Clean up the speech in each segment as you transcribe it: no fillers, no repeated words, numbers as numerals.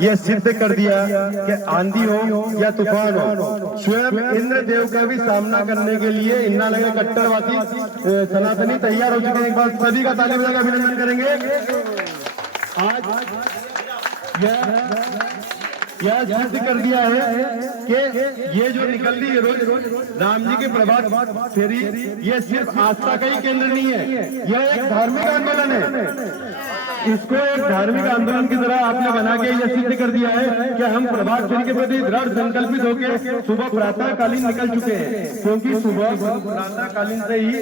ये सिद्ध कर दिया कि आंधी हो या तूफान हो, स्वयं इंद्र देव का भी सामना करने के लिए इन्ना लगे कट्टरवादी सनातनी तैयार हो चुके हैं। एक बार सभी का ताली बजाकर अभिनंदन करेंगे। आज यह सिद्ध कर दिया है कि ये जो निकल रही है रोज राम जी की प्रभात फेरी, ये सिर्फ आस्था का ही केंद्र नहीं है, यह एक धार्मिक आंदोलन है। इसको एक धार्मिक आंदोलन की तरह आपने बना के ये सिद्ध कर दिया है कि हम प्रभात फेरी के प्रति दृढ़ संकल्पित होकर सुबह प्रातः कालीन निकल चुके हैं, क्योंकि सुबह प्रातः कालीन से ही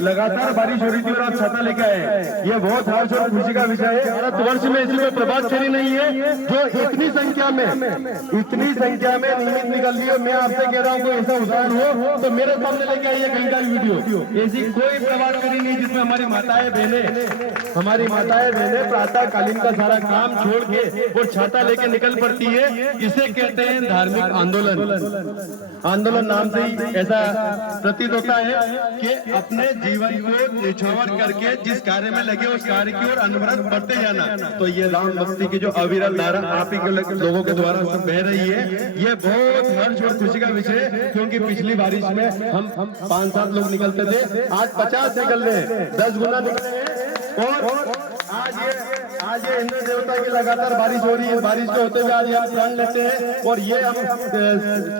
लगातार बारिश हो रही थी और आप छाता लेके आए। ये बहुत हर्ष और खुशी का विषय है। भारतवर्ष में इसलिए प्रभात फेरी नहीं है जो इतनी संख्या में नियमित निकल रही है। मैं आपसे कह रहा हूँ कोई ऐसा उदाहरण हो तो मेरे सामने लेके आइए कहीं का वीडियो। ऐसी कोई प्रभात फेरी नहीं जिसमें हमारी माताएं बहनें प्रातः कालीन का सारा काम छोड़ के और छाता लेके निकल पड़ती है। इसे कहते हैं धार्मिक आंदोलन नाम से ही ऐसा प्रतीत होता है कि अपने जीवन को निछावर करके जिस कार्य में लगे उस कार्य की ओर अनवरत बढ़ते जाना। तो ये राम भक्ति की जो अविरल धारा आप ही के लोगों के द्वारा सब बह रही है, ये बहुत हर्ष और खुशी का विषय है। क्योंकि पिछली बारिश में हम 5-7 लोग निकलते थे, आज 50 निकल रहे हैं, 10 गुना निकल रहे हैं। और आज ये इंद्र देवता की लगातार बारिश हो रही है। बारिश के होते हुए आज हम प्रण लेते हैं और ये हम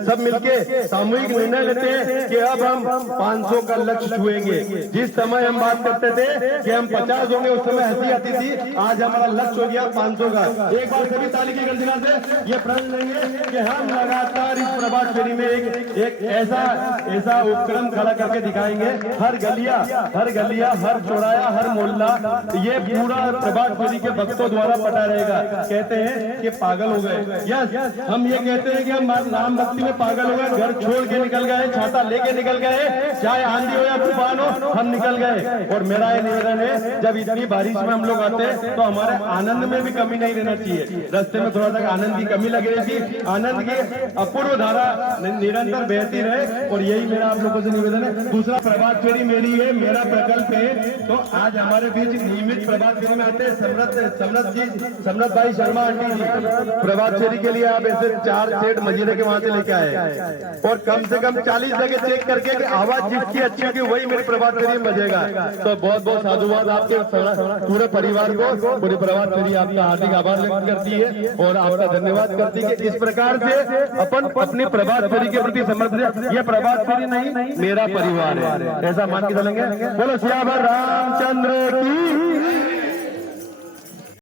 सब मिलके सामूहिक निर्णय लेते हैं कि अब हम 500 का लक्ष्य छुएंगे। जिस समय हम बात करते थे कि हम 50 होंगे, उस समय हंसी आती थी। आज हमारा लक्ष्य हो गया 500 का। एक बार सभी ताली की गर्जना से ये प्रण लेंगे कि हम लगातार इस प्रभात फेरी में एक ऐसा उपक्रम खड़ा करके दिखाएंगे। हर गलिया, हर चौराया, हर मोहल्ला, ये पूरा प्रभात फेरी के भक्तों द्वारा पटा रहेगा। कहते हैं कि पागल हो गए, यस हम ये कहते हैं कि हम नाम भक्ति में पागल हो गए, घर छोड़ के निकल गए, छाता लेके निकल गए, चाहे आंधी हो या तूफान हो, हम निकल गए। और मेरा ये निवेदन है, जब इतनी बारिश में हम लोग आते हैं तो हमारे आनंद में भी कमी नहीं रहना चाहिए। रास्ते में थोड़ा सा आनंद की कमी लग रही थी, आनंद की अपूर्व धारा निरंतर बहती रहे। और यही मेरा आप लोगों से निवेदन है। दूसरा, प्रभात फेरी मेरी है, मेरा प्रकल्प है। तो आज हमारे बीच नियमित प्रभात फेरी में आते हैं समरत भाई शर्मा आंटी जी। प्रभात फेरी के लिए आप ऐसे 4 सेट मजीरे के वहां से लेके आए और कम से कम 40 जगह चेक करके कि आवाज जिसकी अच्छी होगी वही मेरी प्रभात फेरी में बजेगा। तो बहुत बहुत साधुवाद आपके पूरे परिवार को। पूरी प्रभात फेरी आपका हार्दिक आभार व्यक्त करती है और आपका धन्यवाद करती है कि इस प्रकार से अपन अपनी प्रभात फेरी के प्रति समर्पित। ये प्रभात फेरी नहीं, मेरा परिवार है, ऐसा मान के चलेंगे। बोलो सियावर रामचंद्र की।